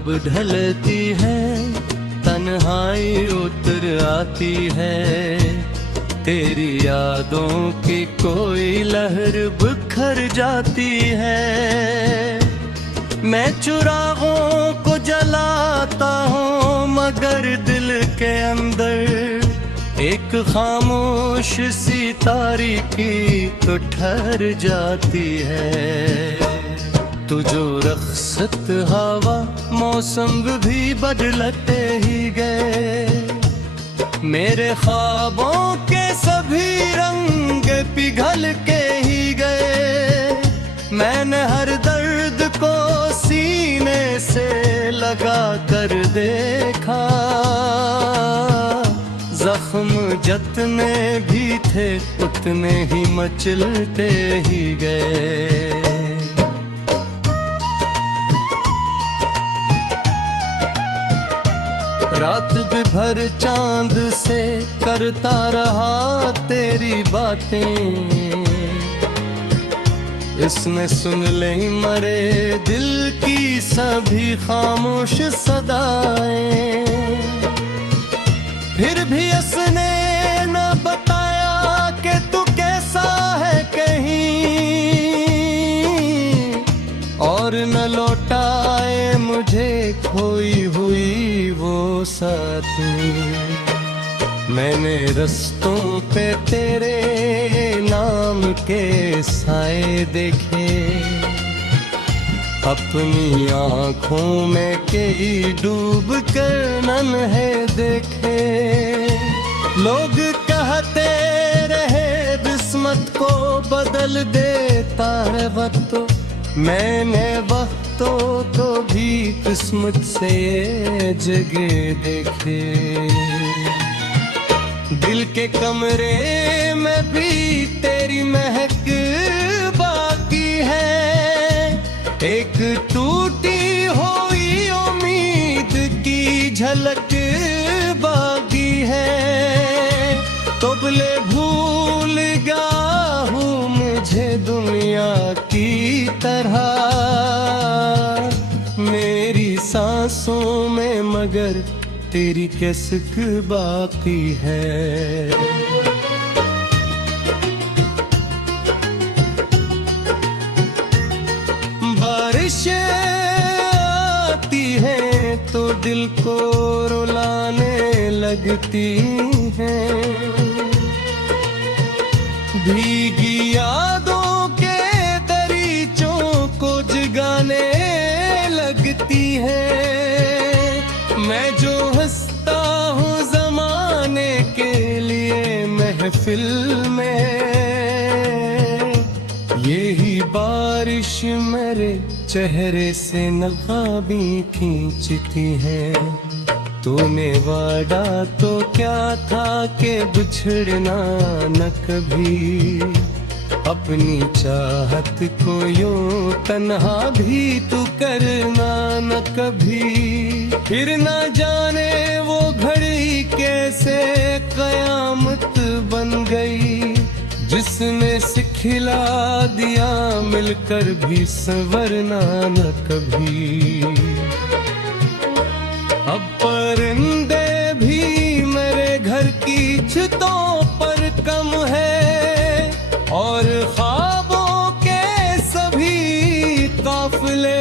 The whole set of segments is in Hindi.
जब ढलती है तन्हाई उतर आती है, तेरी यादों की कोई लहर बिखर जाती है। मैं चिरागों को जलाता हूँ मगर दिल के अंदर एक खामोश सी तारीकी तो ठहर जाती है। तू जो रख्सत हवा मौसम भी बदलते ही गए, मेरे ख्वाबों के सभी रंग पिघल के ही गए। मैंने हर दर्द को सीने से लगा कर देखा, जख्म जितने भी थे उतने ही मचलते ही गए। रात भर चांद से करता रहा तेरी बातें, इसने सुन ले मरे दिल की सभी खामोश सदाएं। फिर भी उसने न बताया कि तू कैसा है कहीं, और न लौटाए मुझे खोई हुई वो साथी। मैंने रस्तों पे तेरे नाम के साए देखे, अपनी आँखों में कई डूब कर नन्हे देखे। लोग कहते रहे किस्मत को बदल देता है वक्त, मैंने वक्तों को भी किस्मत से जगह देखे। दिल के कमरे में भी तेरी महक बाकी है, एक टूटी हुई उम्मीद की झलक बाकी है। तो भले भूल गया हूँ मुझे दुनिया की तरह, मेरी सांसों में मगर तेरी कसक बाकी है। बारिशें आती हैं तो दिल को रुलाने लगती हैं, भीगी यादों के दरीचों को जगाने लगती हैं। मैं जो हंसता हूँ ज़माने के लिए महफिल में, यही बारिश मेरे चेहरे से नकाबी खींचती है। तूने वादा तो क्या था कि बिछड़ना न कभी, अपनी चाहत को यूं तन्हा भी तू करना न कभी। फिर न जाने वो घड़ी कैसे कयामत बन गई, जिसने सिखला दिया मिलकर भी संवरना न कभी। अब परिंदे भी मेरे घर की छतों पर कम है, और ख्वाबों के सभी काफिले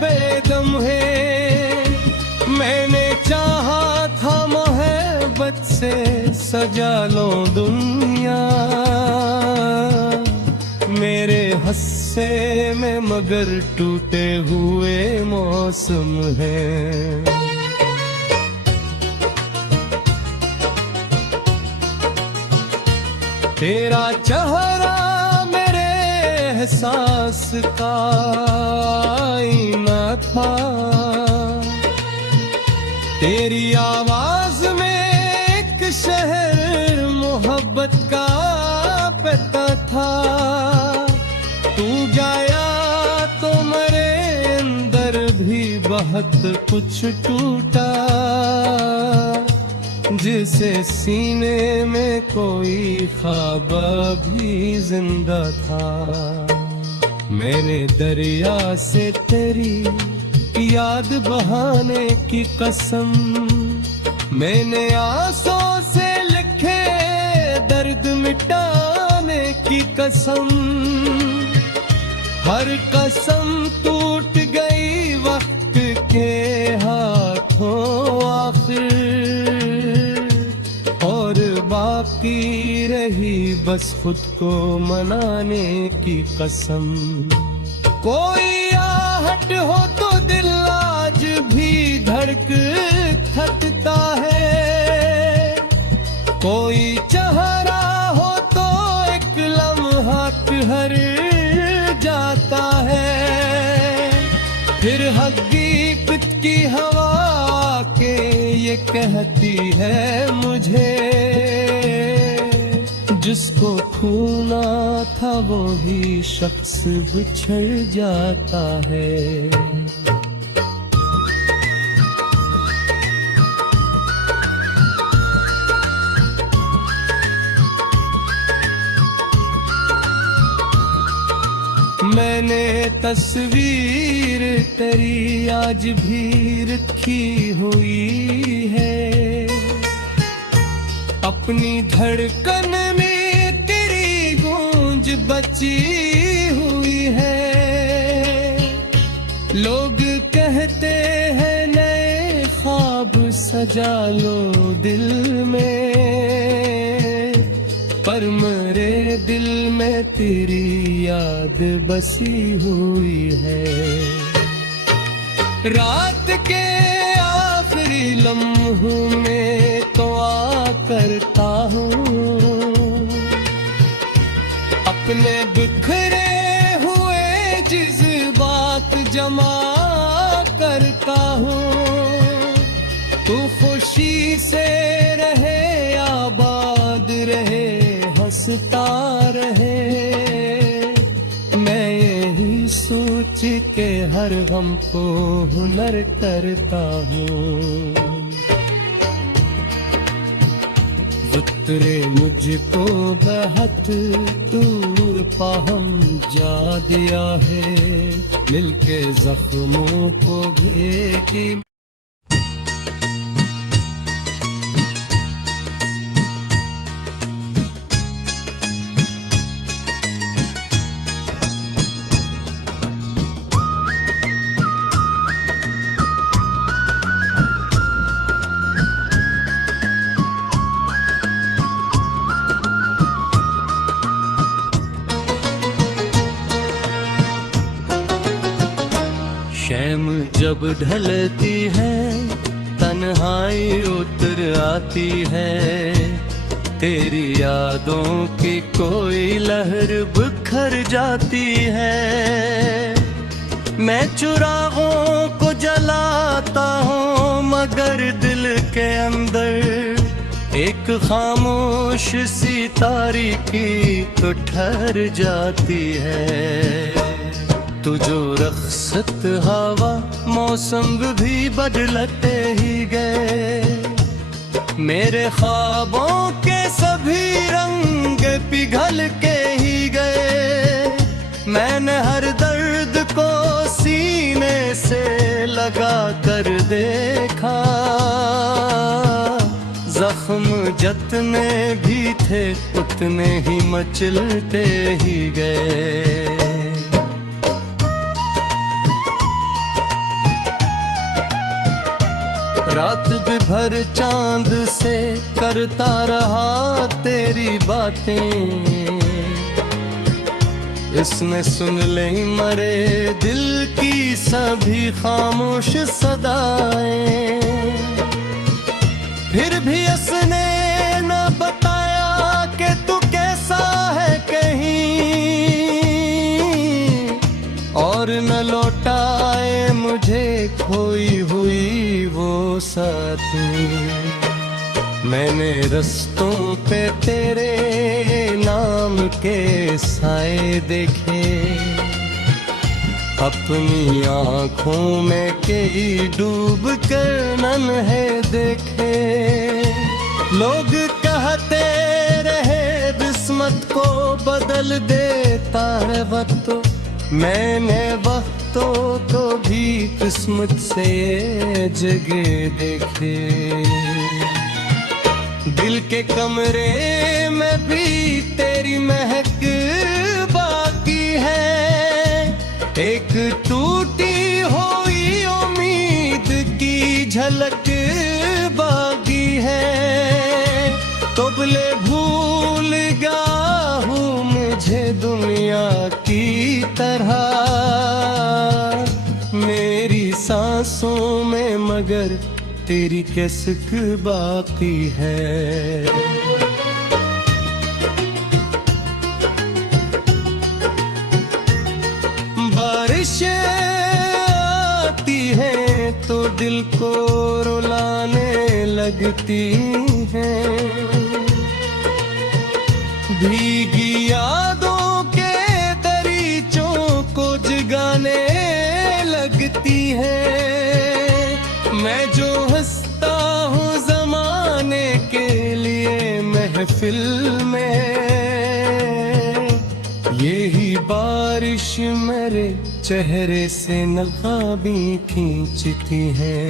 बेदम है। मैंने चाहा था मोहब्बत से सजा लो दुनिया, मेरे हस्से में मगर टूटे हुए मौसम है। तेरा चेहरा मेरे एहसास का आईना था, तेरी आवाज में एक शहर मोहब्बत का पता था। तू गया तो मेरे अंदर भी बहुत कुछ टूटा, जिसे सीने में कोई ख्वाब भी जिंदा था। मैंने दरिया से तेरी याद बहाने की कसम, मैंने आंसुओं से लिखे दर्द मिटाने की कसम। हर कसम टूट गई वक्त के हाथों आखिर, और बाकी रही बस खुद को मनाने की कसम। कोई आहट हो तो दिल आज भी धड़क थकता है, कोई चेहरा हो तो एक लम्हा ठहर जाता है। फिर हकीकत की हवा के ये कहती है मुझे, जिसको खूना था वो ही शख्स बिछड़ जाता है। मैंने तस्वीर तेरी आज भी रखी हुई है, अपनी धड़कन में तेरी गूंज बची हुई है। लोग कहते हैं नए ख्वाब सजा लो दिल में, पर मेरे दिल में तेरी याद बसी हुई है। रात के आखिरी लम्हों में तो आ करता हूँ, अपने बिखरे हुए जज्बात जमा करता हूँ। तू खुशी से रहे आबाद रहे हंसता रहे, मैं यही सोच के हर गम को हुनर करता हूँ। उतरे मुझको बहुत दूर पहुँच जा दिया है, मिलके जख्मों को भी शैम जब ढलती है तन्हाई उतर आती है, तेरी यादों की कोई लहर बिखर जाती है। मैं चिरागों को जलाता हूँ मगर दिल के अंदर एक खामोश सी तारीकी तो ठहर जाती है। तू जो रख्सत हवा मौसम भी बदलते ही गए, मेरे ख्वाबों के सभी रंग पिघल के ही गए। मैंने हर दर्द को सीने से लगा कर देखा, जख्म जितने भी थे उतने ही मचलते ही गए। रात भर चांद से करता रहा तेरी बातें, इसने सुन ले मरे दिल की सभी खामोश सदाएं। फिर भी उसने न बताया कि तू कैसा है कहीं, और न लौटाए मुझे खोई हुई वो साथी। मैंने रस्तों पे तेरे नाम के साए देखे, अपनी आँखों में कई डूब कर नन्हे देखे। लोग कहते रहे किस्मत को बदल देता है वक्त, मैंने वक्त रातों को भी किस्मत से ये जगह देखे। दिल के कमरे में भी तेरी महक बाकी है। एक टूटी हुई उम्मीद की झलक बाकी है। तोबले भूल गया हूँ मुझे दुनिया की तरह, मेरी सांसों में मगर तेरी कसक बाकी है। बारिशें आती हैं तो दिल को रुलाने लगती हैं। भीगी यादों के दरीचों को जगाने लगती है। मैं जो हंसता हूँ ज़माने के लिए महफिल में, यही बारिश मेरे चेहरे से नकाबी खींचती है।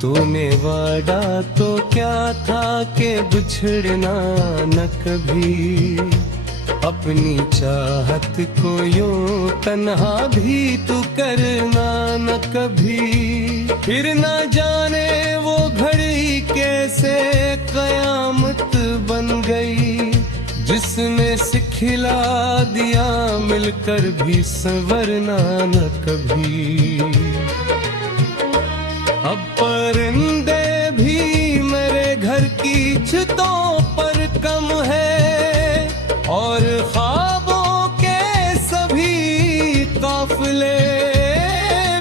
तूने वादा तो क्या था कि बिछड़ना न कभी, अपनी चाहत को यूं तन्हा भी तू करना न कभी। फिर न जाने वो घड़ी कैसे कयामत बन गई, जिसने सिखला दिया मिलकर भी संवरना न कभी। अब परिंदे भी मेरे घर की छतों पर कम है, और ख्वाबों के सभी काफिले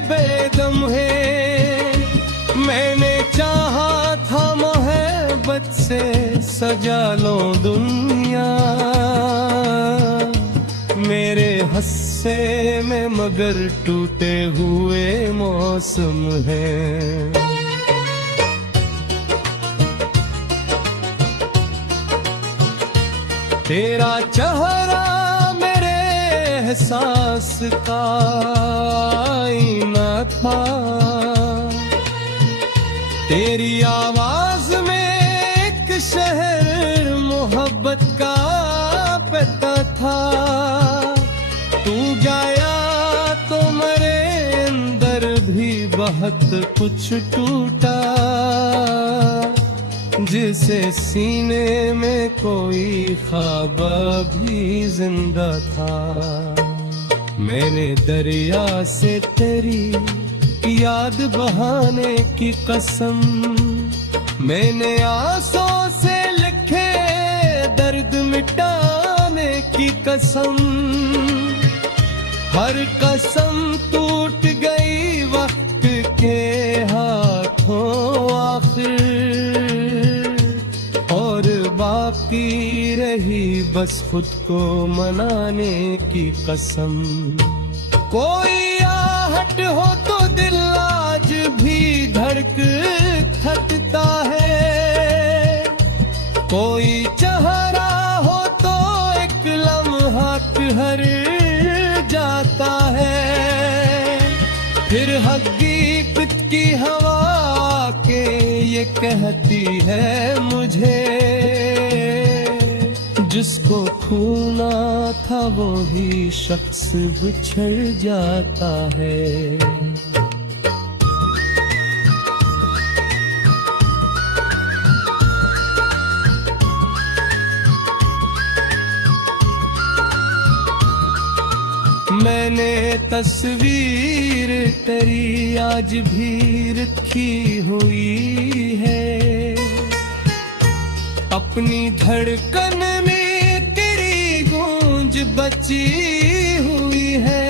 बेदम है। मैंने चाहा था मोहब्बत से सजा लो दुनिया, मेरे हस्से में मगर टूटे हुए मौसम है। तेरा चेहरा मेरे एहसास का आईना था, तेरी आवाज में एक शहर मोहब्बत का पता था। तू गया तो मेरे अंदर भी बहुत कुछ टूटा, जिसे सीने में कोई ख्वाब भी जिंदा था। मैंने दरिया से तेरी याद बहाने की कसम, मैंने आंसुओं से लिखे दर्द मिटाने की कसम। हर कसम टूट गई वक्त के हाथों आखिर, और बाकी रही बस खुद को मनाने की कसम। कोई आहट हो तो दिल आज भी धड़क थकता है, कोई चेहरा हो तो एक लम्हा ठहर जाता है। फिर हकीकत की हवा के ये कहती है मुझे, जिसको खूना था वो ही शख्स बिछड़ जाता है। मैंने तस्वीर तेरी आज भी रखी हुई है, अपनी धड़कन में तेरी गूंज बची हुई है।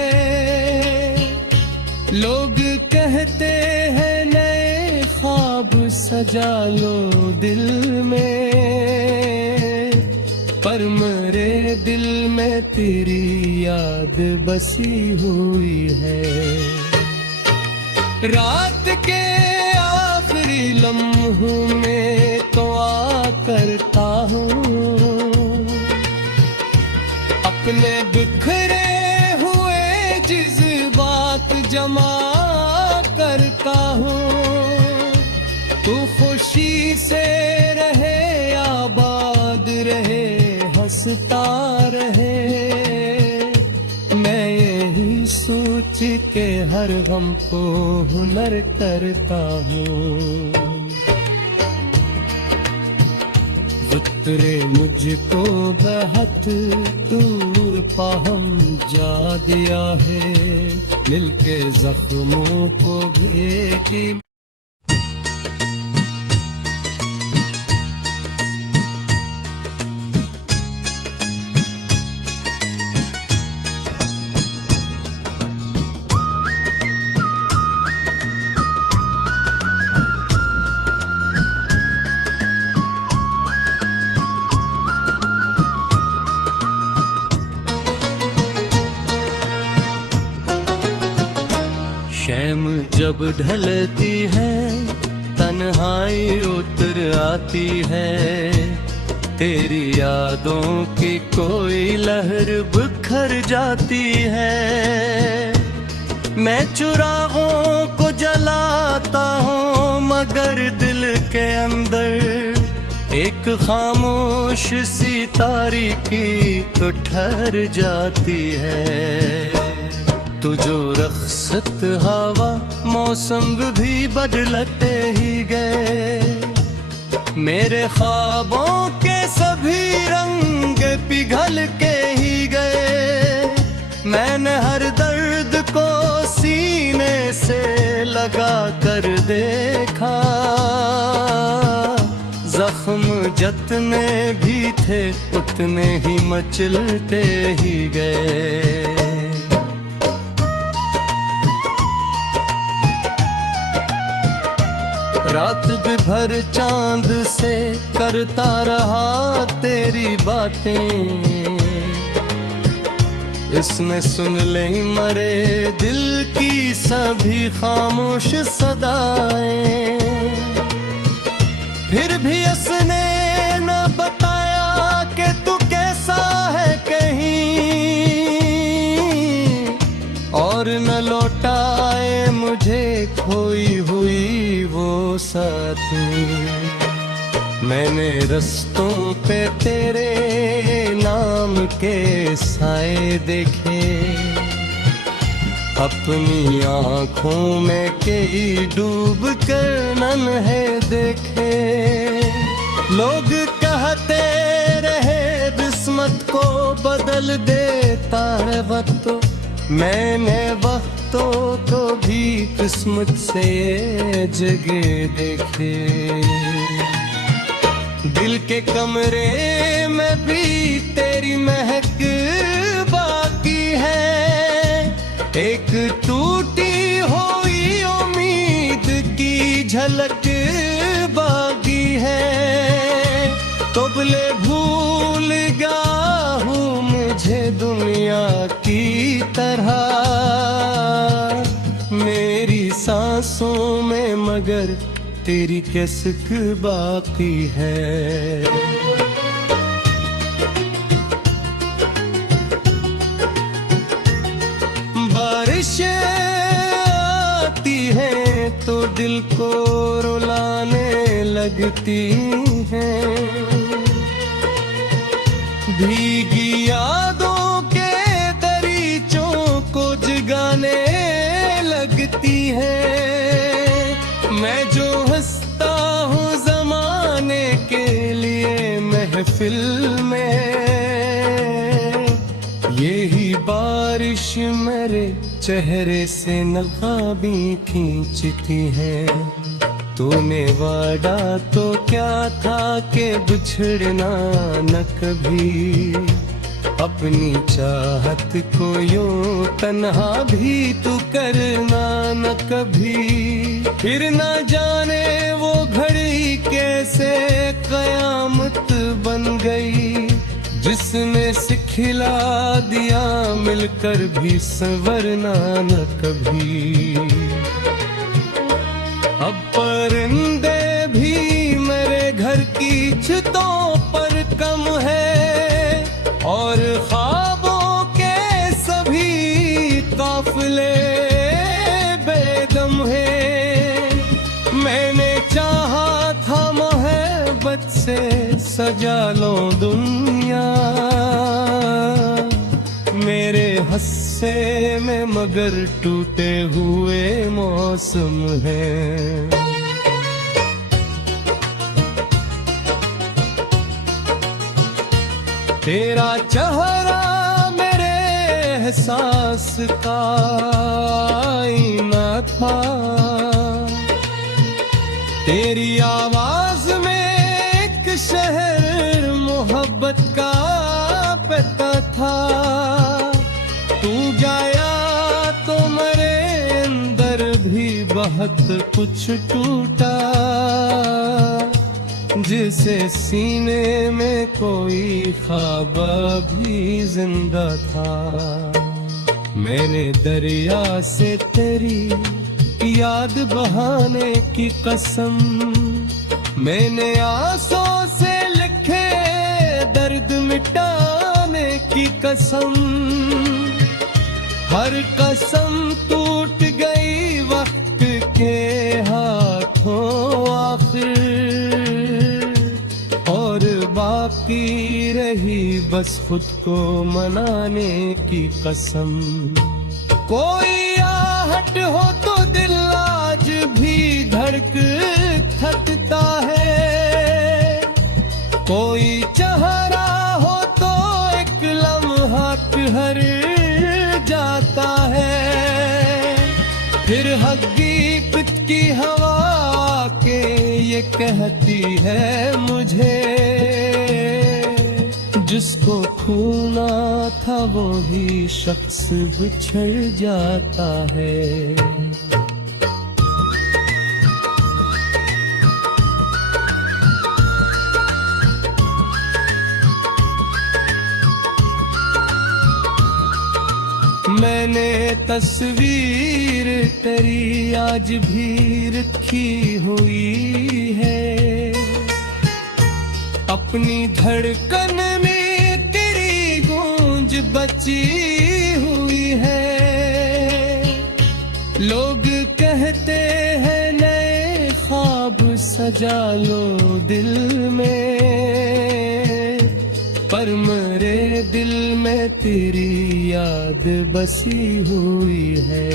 लोग कहते हैं नए ख्वाब सजा लो दिल में, पर मेरे दिल में तेरी याद बसी हुई है। रात के आखिरी लम्हों में तो आ करता हूँ, अपने बिखरे हुए जज्बात तू खुशी से रहे, आबाद रहे, हंसता रहे। मैं यही सोच के हर गम को हुनर करता हूँ। उतरे मुझको बहुत दूर पहुँच जा दिया है, मिलके जख्मों को भी। शैम जब ढलती है, तन्हाई उतर आती है, तेरी यादों की कोई लहर बिखर जाती है। मैं चुराहों को जलाता हूँ, मगर दिल के अंदर एक खामोश सी तारीकी तो ठहर जाती है। तू जो रख्सत हवा मौसम भी बदलते ही गए, मेरे ख्वाबों के सभी रंग पिघल के ही गए। मैंने हर दर्द को सीने से लगा कर देखा, जख्म जितने भी थे उतने ही मचलते ही गए। रात भर चांद से करता रहा तेरी बातें, इसने सुन ले मरे दिल की सभी खामोश सदाएं। फिर भी उसने न बताया कि तू कैसा है कहीं, और न लौटाए मुझे खोई हुई वो साथी। मैंने रस्तों पे तेरे नाम के साए देखे, अपनी आँखों में कई डूब कर नन्हे देखे। लोग कहते रहे किस्मत को बदल देता है वक्त, मैंने वक्तों को भी किस्मत से जगह देखे। दिल के कमरे में भी तेरी महक बाकी है, एक टूटी हुई उम्मीद की झलक बाकी है। तुबले भूल गया हूँ मुझे दुनिया की तरह, मेरी सांसों में मगर तेरी कसक बाकी है। बारिशें आती हैं तो दिल को रुलाने लगती हैं, भीगी यादों के दरीचों को जगाने लगती है। मैं जो हंसता हूँ जमाने के लिए महफिल में, यही बारिश मेरे चेहरे से नकाबी खींचती है। तूने वादा तो क्या था कि बिछड़ना न कभी, अपनी चाहत को यूं तन्हा भी तू करना न कभी। फिर न जाने वो घड़ी कैसे कयामत बन गई, जिसने सिखला दिया मिलकर भी संवरना न कभी। अब परिंदे भी मेरे घर की छतों पर कम है, और ख्वाबों के सभी काफिले बेदम है। मैंने चाहा सजा लो दुनिया मेरे हस्से में, मगर टूटे हुए मौसम है। तेरा चेहरा मेरे एहसास का आईना था, तेरी आवाज में एक शहर मोहब्बत का पता था। तू गया तो मेरे अंदर भी बहुत कुछ टूटा, जिसे सीने में कोई ख्वाब भी जिंदा था। मैंने दरिया से तेरी याद बहाने की कसम, मैंने आंसू से लिखे दर्द मिटाने की कसम, हर कसम टूट गई वक्त के हाथों आखिर, और बाकी रही बस खुद को मनाने की कसम। कोई आहट हो तो दिल आज भी धड़क थकता है, कोई चेहरा हो तो एक लम्हा ठहर जाता है, फिर हकीकत की हवा के ये कहती है मुझे, जिसको खूना था वो ही शख्स बिछड़ जाता है। मैंने तस्वीर तेरी आज भी रखी हुई है, अपनी धड़कन में तेरी गूंज बची हुई है। लोग कहते हैं नए ख्वाब सजा लो दिल में, पर मेरे दिल में तेरी याद बसी हुई है।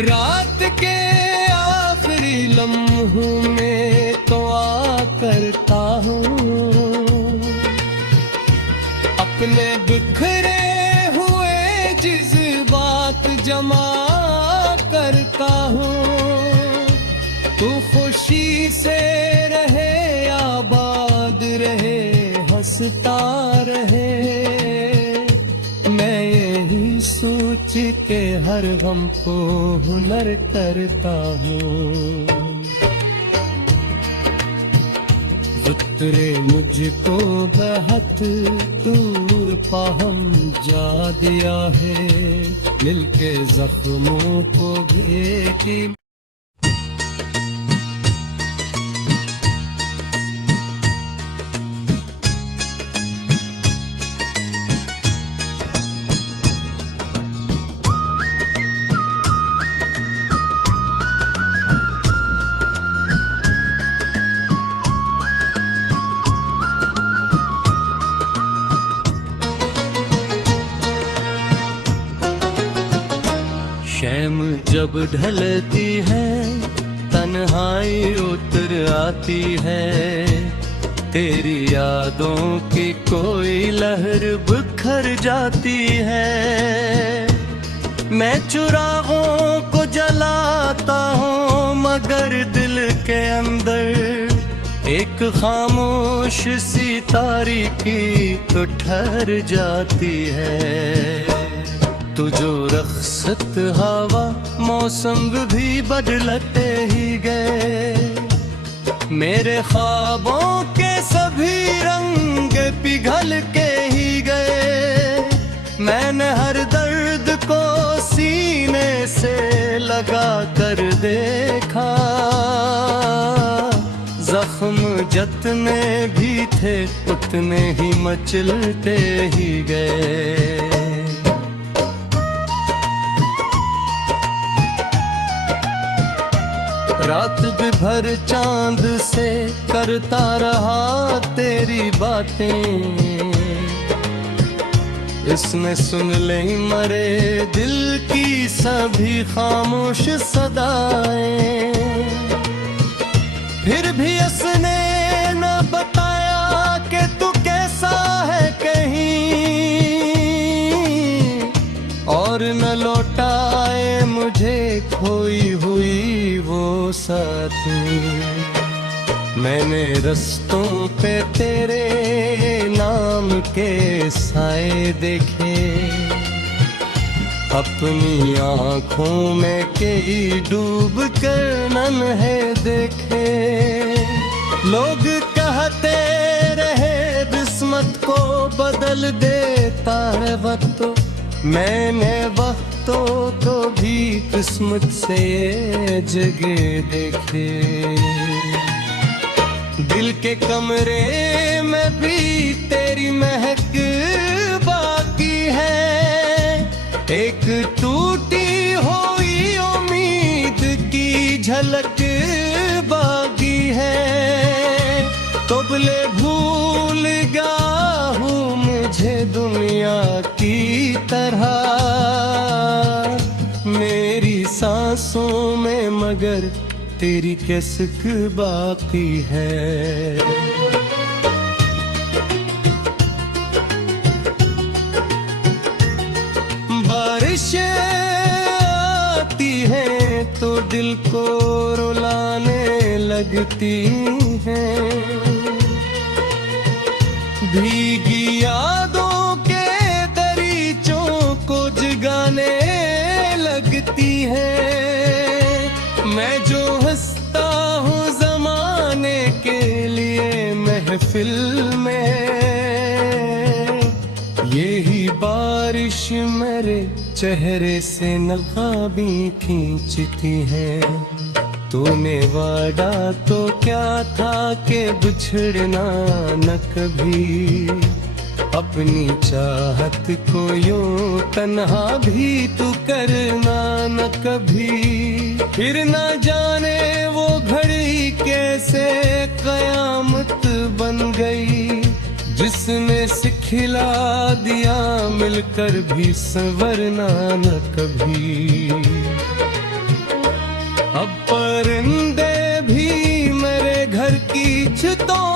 रात के आखिरी लम्हों में तो आ करता हूँ, अपने बिखरे हुए जज्बात जमा करता हूँ। तू खुशी से रहे, आबाद रहे, हंसता रहे, मैं यही सोच के हर गम को हुनर करता हूँ। उतरे मुझको बहुत दूर पाहम जा दिया है, मिलके जख्मों को भी शैम जब ढलती है, तन्हाई उतर आती है, तेरी यादों की कोई लहर बिखर जाती है। मैं चुरागों को जलाता हूँ, मगर दिल के अंदर एक खामोश सी तारीकी तो ठहर जाती है। तू जो रख्सत हवा मौसम भी बदलते ही गए, मेरे ख्वाबों के सभी रंग पिघल के ही गए। मैंने हर दर्द को सीने से लगा कर देखा, जख्म जितने भी थे उतने ही मचलते ही गए। रात भर चांद से करता रहा तेरी बातें, इसमें सुन ले मरे दिल की सभी खामोश सदाएं। फिर भी उसने न बताया कि तू कैसा है कहीं, और न लौटाए मुझे खोई हुई वो साथी। मैंने रस्तों पे तेरे नाम के साए देखे, अपनी आँखों में कई डूब कर नन्हे देखे। लोग कहते रहे किस्मत को बदल देता है वक्त, मैंने वक्तों को भी किस्मत से ये जगह देखे। दिल के कमरे में भी तेरी महक बाकी है, एक टूटी हुई उम्मीद की झलक बाकी है। तो भले भूल गया हूँ मुझे दुनिया की तरह, मेरी सांसों में मगर तेरी कसक बाकी है। बारिशें आती हैं तो दिल को रुलाने लगती हैं, भीगी यादों के दरीचों को जगाने लगती हैं। मैं जो हंसता हूँ ज़माने के लिए महफिल में, यही बारिश मेरे चेहरे से नकाबी खींचती है। तूने वादा तो क्या था कि बिछड़ना न कभी, अपनी चाहत को यूं तन्हा भी तू करना न कभी। फिर न जाने वो घड़ी कैसे कयामत बन गई, जिसने सिखला दिया मिलकर भी संवरना न कभी। अब परिंदे भी मेरे घर की छतों